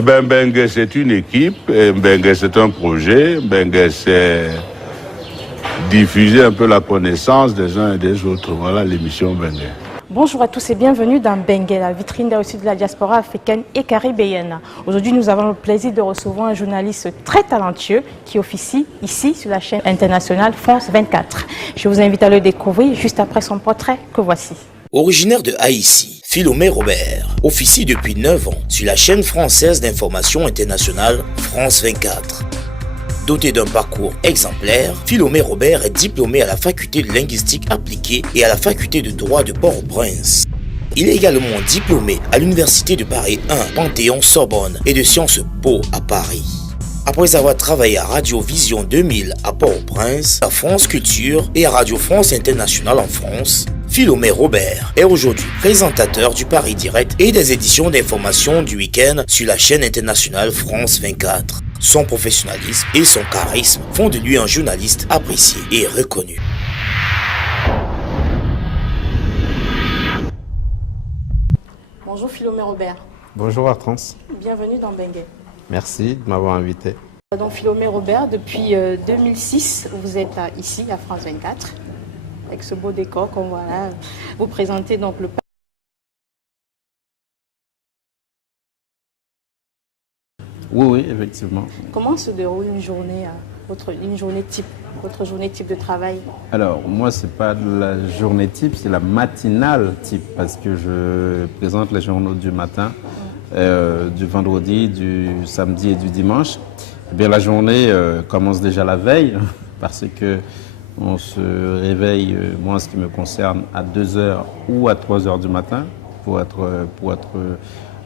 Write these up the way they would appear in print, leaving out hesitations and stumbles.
Eh ben, Mbengue, c'est une équipe, et Mbengue, c'est un projet. Mbengue, c'est diffuser un peu la connaissance des uns et des autres. Voilà l'émission Mbengue. Bonjour à tous et bienvenue dans Mbengue, la vitrine aussi de la diaspora africaine et caribéenne. Aujourd'hui, nous avons le plaisir de recevoir un journaliste très talentueux qui officie ici sur la chaîne internationale France 24. Je vous invite à le découvrir juste après son portrait que voici. Originaire de Haïti, Philomé Robert officie depuis 9 ans sur la chaîne française d'information internationale France 24. Doté d'un parcours exemplaire, Philomé Robert est diplômé à la faculté de linguistique appliquée et à la faculté de droit de Port-au-Prince. Il est également diplômé à l'université de Paris 1, Panthéon-Sorbonne et de Sciences Po à Paris. Après avoir travaillé à Radio Vision 2000 à Port-au-Prince, à France Culture et à Radio France Internationale en France, Philomé Robert est aujourd'hui présentateur du Paris Direct et des éditions d'information du week-end sur la chaîne internationale France 24. Son professionnalisme et son charisme font de lui un journaliste apprécié et reconnu. Bonjour Philomé Robert. Bonjour Artrance. Bienvenue dans Mbengue. Merci de m'avoir invité. Donc Philomé Robert, depuis 2006, vous êtes ici à France 24. Avec ce beau décor qu'on voit là, vous présentez donc le... Oui, effectivement. Comment se déroule une journée type de travail? Alors, moi, c'est pas la journée type, c'est la matinale type, parce que je présente les journaux du matin, du vendredi, du samedi et du dimanche. Eh bien, la journée commence déjà la veille, parce que on se réveille, moi, en ce qui me concerne, à 2 h ou à 3 h du matin, pour être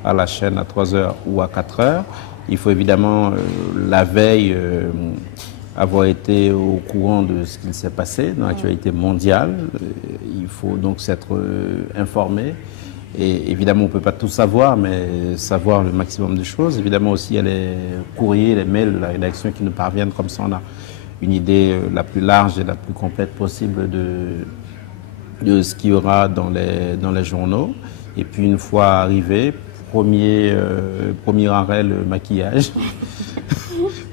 à la chaîne à 3 h ou à 4 h. Il faut évidemment, la veille, avoir été au courant de ce qu'il s'est passé dans l'actualité mondiale. Il faut donc s'être informé. Et évidemment, on ne peut pas tout savoir, mais savoir le maximum de choses. Évidemment aussi, il y a les courriers, les mails, la rédaction qui nous parviennent, comme ça on a une idée la plus large et la plus complète possible de ce qu'il y aura dans les journaux. Et puis une fois arrivé, premier arrêt, le maquillage.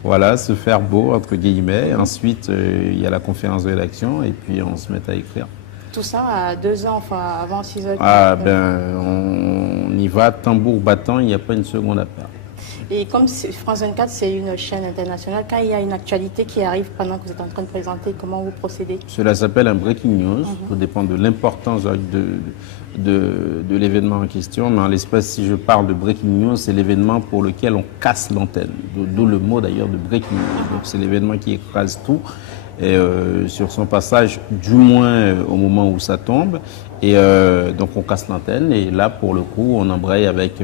Voilà, se faire beau, entre guillemets. Ensuite, il y a la conférence de rédaction et puis on se met à écrire. Tout ça à 2 ans, enfin avant 6 h. Ah ben, on y va, tambour battant, il n'y a pas une seconde à perdre. Et comme France 24, c'est une chaîne internationale, quand il y a une actualité qui arrive pendant que vous êtes en train de présenter, comment vous procédez? Cela s'appelle un breaking news. Tout dépend de l'importance de l'événement en question. Mais en l'espèce, si je parle de breaking news, c'est l'événement pour lequel on casse l'antenne. D'où le mot d'ailleurs de breaking news. Donc c'est l'événement qui écrase tout. Et sur son passage, du moins au moment où ça tombe. Et donc on casse l'antenne. Et là, pour le coup, on embraye avec...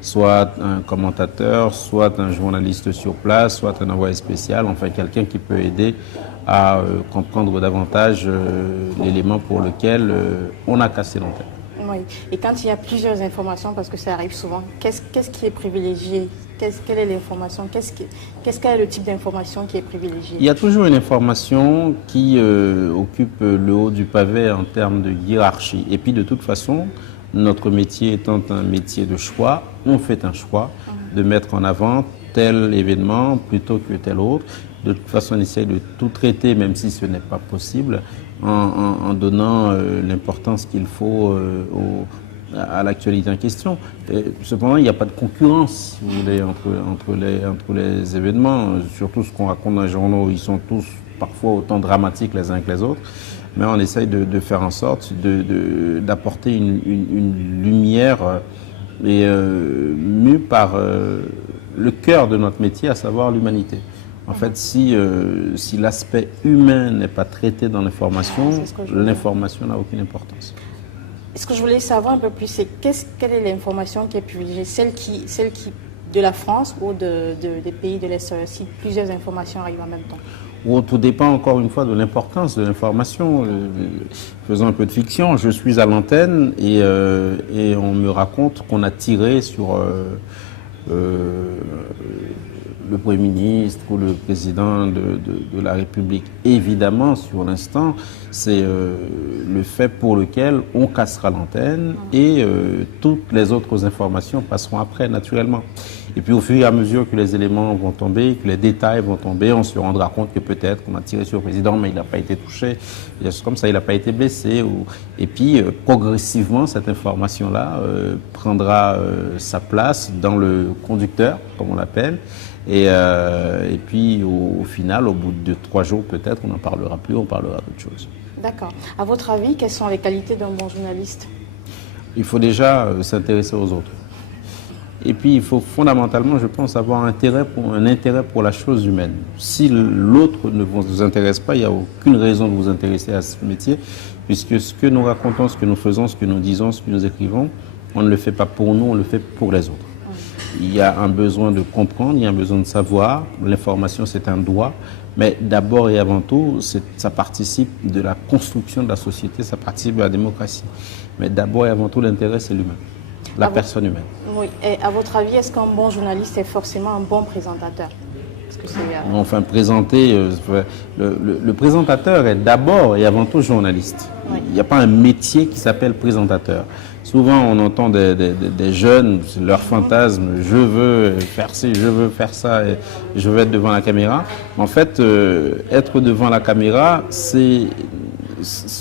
soit un commentateur, soit un journaliste sur place, soit un envoyé spécial, enfin quelqu'un qui peut aider à comprendre davantage l'élément pour lequel on a cassé l'antenne. Oui, et quand il y a plusieurs informations, parce que ça arrive souvent, qu'est-ce qui est privilégié? Quelle est l'information? Quel est le type d'information qui est privilégié? Il y a toujours une information qui occupe le haut du pavé en termes de hiérarchie. Et puis de toute façon, notre métier étant un métier de choix, on fait un choix de mettre en avant tel événement plutôt que tel autre. De toute façon, on essaie de tout traiter, même si ce n'est pas possible, en donnant l'importance qu'il faut à l'actualité en question. Et cependant, il n'y a pas de concurrence, si vous voulez, entre les événements. Surtout ce qu'on raconte dans les journaux, ils sont tous parfois autant dramatiques les uns que les autres. Mais on essaye de faire en sorte d'apporter une lumière mue par le cœur de notre métier, à savoir l'humanité. En fait, si l'aspect humain n'est pas traité dans l'information, l'information n'a aucune importance. Ce que je voulais savoir un peu plus, c'est quelle est l'information qui est privilégiée, celle qui de la France ou des pays de l'Est, si plusieurs informations arrivent en même temps? Tout dépend encore une fois de l'importance de l'information. Faisons un peu de fiction. Je suis à l'antenne et on me raconte qu'on a tiré sur le Premier ministre ou le président de la République. Évidemment, sur l'instant, c'est le fait pour lequel on cassera l'antenne et toutes les autres informations passeront après, naturellement. Et puis au fur et à mesure que les éléments vont tomber, que les détails vont tomber, on se rendra compte que peut-être qu'on a tiré sur le président, mais il n'a pas été touché. Comme ça, il n'a pas été blessé. Et puis progressivement, cette information-là prendra sa place dans le conducteur, comme on l'appelle. Et puis au final, au bout de 3 jours, peut-être, on n'en parlera plus, on parlera d'autre chose. D'accord. À votre avis, quelles sont les qualités d'un bon journaliste? Il faut déjà s'intéresser aux autres. Et puis, il faut fondamentalement, je pense, avoir un intérêt pour la chose humaine. Si l'autre ne vous intéresse pas, il n'y a aucune raison de vous intéresser à ce métier, puisque ce que nous racontons, ce que nous faisons, ce que nous disons, ce que nous écrivons, on ne le fait pas pour nous, on le fait pour les autres. Il y a un besoin de comprendre, il y a un besoin de savoir. L'information, c'est un droit. Mais d'abord et avant tout, ça participe de la construction de la société, ça participe de la démocratie. Mais d'abord et avant tout, l'intérêt, c'est l'humain, la personne humaine. Oui. Et à votre avis, est-ce qu'un bon journaliste est forcément un bon présentateur? Enfin, le présentateur est d'abord et avant tout journaliste. Oui. Il n'y a pas un métier qui s'appelle présentateur. Souvent, on entend des jeunes, leur fantasme, je veux faire ci, je veux faire ça, et je veux être devant la caméra. En fait, être devant la caméra, ce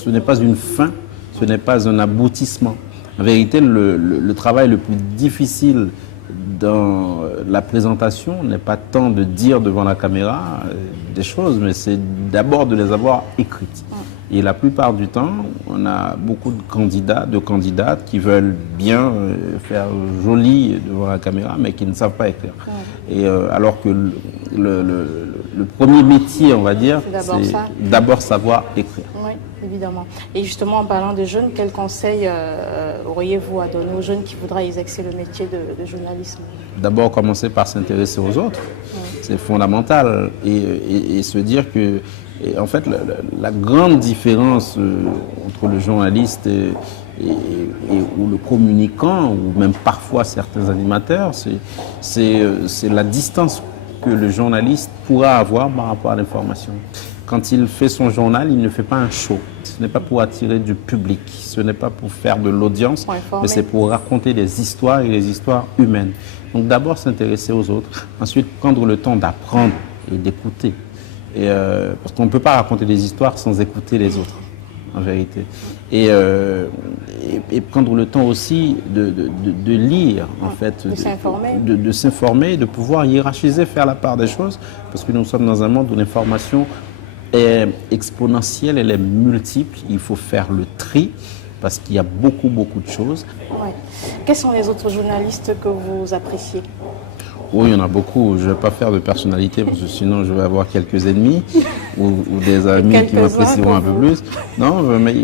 n'est pas une fin, ce n'est pas un aboutissement. En vérité, le travail le plus difficile dans la présentation n'est pas tant de dire devant la caméra des choses, mais c'est d'abord de les avoir écrites. Et la plupart du temps, on a beaucoup de candidats, de candidates qui veulent bien faire joli devant la caméra, mais qui ne savent pas écrire. Et alors que le premier métier, on va dire, c'est d'abord savoir écrire. Oui, évidemment. Et justement, en parlant de jeunes, quels conseils auriez-vous à donner aux jeunes qui voudraient exercer le métier de journalisme? D'abord, commencer par s'intéresser aux autres. C'est fondamental. Et se dire que, en fait, la grande différence entre le journaliste ou le communicant, ou même parfois certains animateurs, c'est la distance que le journaliste pourra avoir par rapport à l'information. Quand il fait son journal, il ne fait pas un show. Ce n'est pas pour attirer du public, ce n'est pas pour faire de l'audience, mais c'est pour raconter des histoires et des histoires humaines. Donc d'abord s'intéresser aux autres, ensuite prendre le temps d'apprendre et d'écouter. Parce qu'on ne peut pas raconter des histoires sans écouter les autres, en vérité. Et prendre le temps aussi de lire, en fait, de s'informer, de pouvoir hiérarchiser, faire la part des choses, parce que nous sommes dans un monde où l'information est exponentielle, elle est multiple, il faut faire le tri, parce qu'il y a beaucoup de choses. Ouais. Quels sont les autres journalistes que vous appréciez? Oui, il y en a beaucoup. Je ne vais pas faire de personnalité parce que sinon je vais avoir quelques ennemis ou des amis qui m'apprécieront un peu plus. Non, mais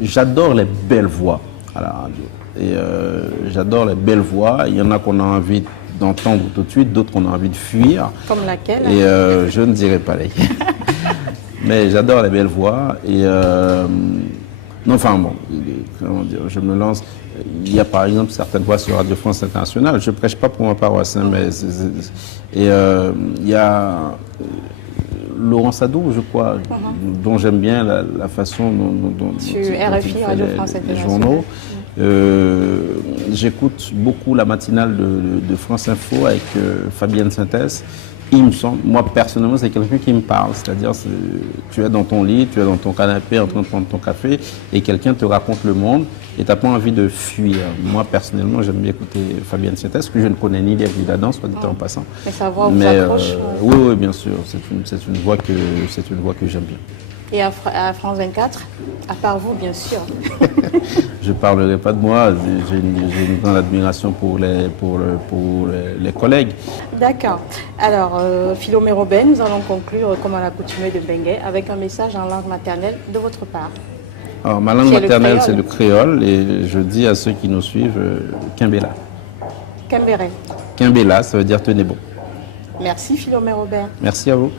j'adore les belles voix à la radio. Et j'adore les belles voix. Il y en a qu'on a envie d'entendre tout de suite, d'autres qu'on a envie de fuir. Comme laquelle? Et je ne dirai pas lesquelles. Mais j'adore les belles voix. Et enfin bon, comment dire, je me lance. Il y a par exemple certaines voix sur Radio France Internationale. Je ne prêche pas pour ma paroisse, hein, mais il y a Laurent Sadou, je crois, dont j'aime bien la façon dont il fait les journaux. J'écoute beaucoup la matinale de France Info avec Fabienne Synthèse. Il me semble, moi personnellement, c'est quelqu'un qui me parle, c'est-à-dire tu es dans ton lit, tu es dans ton canapé en train de prendre ton café et quelqu'un te raconte le monde et tu n'as pas envie de fuir. Moi personnellement, j'aime bien écouter Fabienne Synthèse, que je ne connais ni les là-dedans, soit dit en passant. Mais sa voix vous accroche? Oui, bien sûr, c'est une voix que j'aime bien. Et à France 24, à part vous, bien sûr. Je ne parlerai pas de moi, j'ai une grande admiration pour les collègues. D'accord. Alors, Philomé Robert, nous allons conclure, comme à l'accoutumée de Bengué, avec un message en langue maternelle de votre part. Alors, ma langue maternelle, c'est le créole, et je dis à ceux qui nous suivent, Kimbela. Kimbéré. Kimbela, ça veut dire tenez bon. Merci Philomé Robert. Merci à vous.